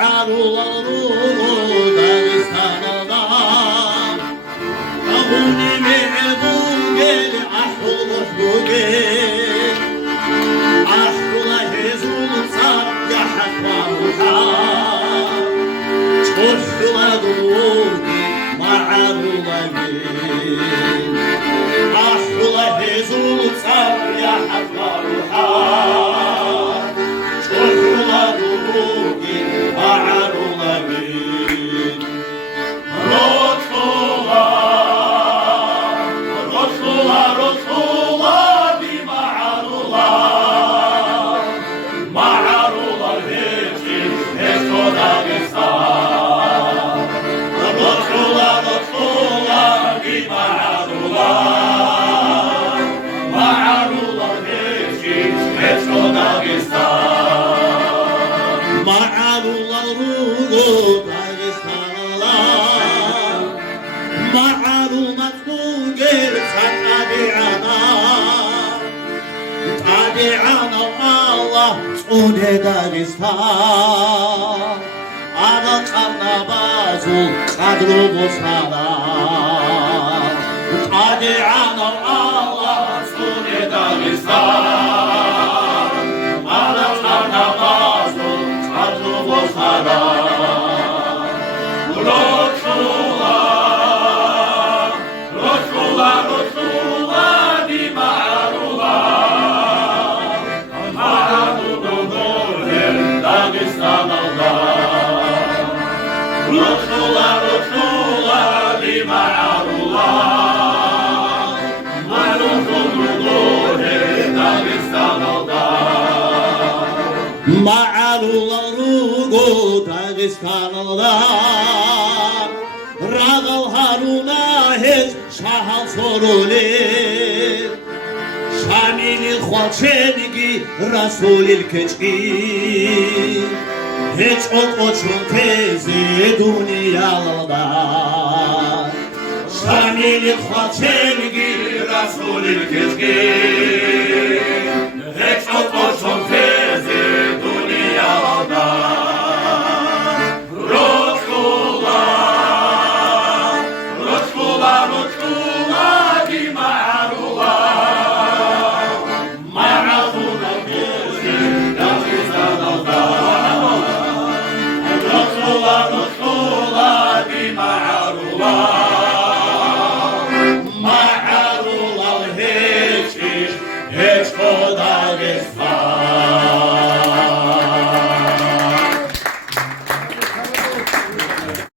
معروض داغستان'da Abuni mehbun gel ahrullah gel Ahrullah hezulsa ya hakvaruha Çoşla duvdi معروض gel Ahrullah hezulsa ya hakvaruha Ode Dagestan Ana karnabazul kadro bosana Ade ana Allah Ode Dagestan Ana karnabazul kadro bosana Ma'arullarugo Dagestan'da Ragal Haruna hez Şahal soruli Şamil Khwaçengi Rasulil keçki Hiç okoçun tezi dünyada Şamil Khwaçengi Rasulil keçki Hiç okoçun tezi dünyada Allah